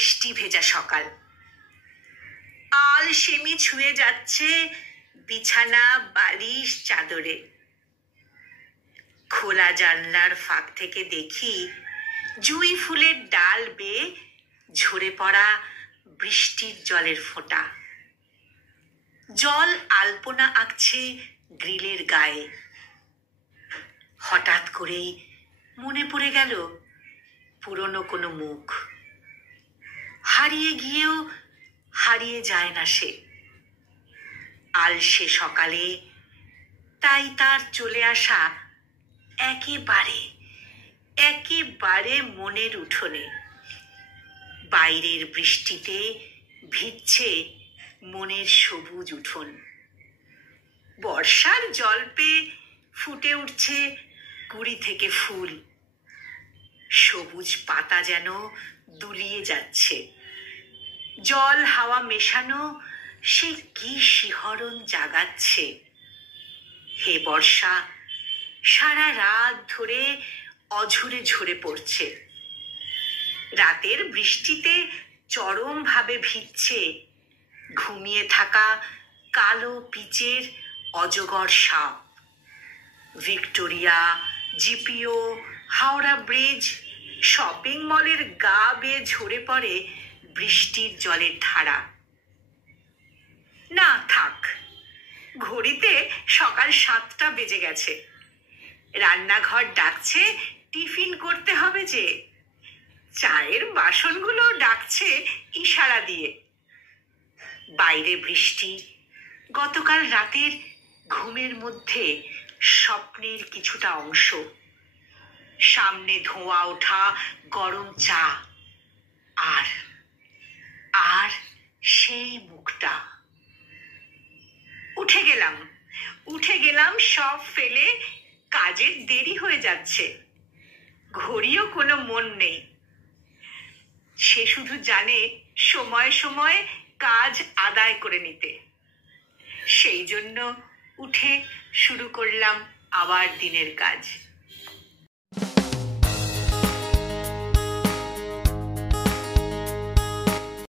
বৃষ্টি ভেজা সকাল, আলসেমি ছুঁয়ে যাচ্ছে বিছানা, বালিশ, চাদরে। খোলা জানলার ফাঁক থেকে দেখি জুঁই ফুলের ডাল বেয়ে ঝরে পড়া বৃষ্টির জলের ফোঁটা। জল আলপনা আঁকছে গ্রিলের গায়ে। হঠাৎ করেই মনে পড়ে গেল পুরনো কোনো মুখ। হারিয়ে গিয়েও হারিয়ে যায় না সে। আলসে সকালে তাই তার চলে আসা একেবারে একেবারে মনের উঠোনে। বাইরের বৃষ্টিতে ভিজছে মনের সবুজ উঠোন। বর্ষার জল পেয়ে ফুটে উঠছে কুড়ি থেকে ফুল। সবুজ পাতা যেন দুলিয়ে যাচ্ছে। জল হাওয়া মেশানো সে কি শিহরণ জাগাচ্ছে। হে বর্ষা, সারা রাত ধরে অঝরে ঝরে পড়ছে। রাতের বৃষ্টিতে চরমভাবে ভিজছে ঘুমিয়ে থাকা কালো পিচের অজগর সাপ। Victoria, GPO, Howrah bridge, shopping মলের গা বেয়ে ঝরে পড়ে বৃষ্টির জলের ধারা। না থাক, ঘড়িতে সকাল 7টা বেজে গেছে। রান্নাঘর ডাকছে টিফিন করতে হবে যে। চায়ের বাসনগুলো ডাকছে ইশারা দিয়ে। বাইরে বৃষ্টি, গতকাল রাতের ঘুমের মধ্যে স্বপ্নের কিছুটা অংশ। সামনে ধোঁয়া ওঠা গরম চা, আর আর সেই মুখটা। উঠে গেলাম সব ফেলে। কাজের দেরি হয়ে যাচ্ছে। ঘড়িও কোনো মন নেই। সে শুধু জানে সময় সময় কাজ আদায় করে নিতে। সেই জন্য উঠে শুরু করলাম আবার দিনের কাজ।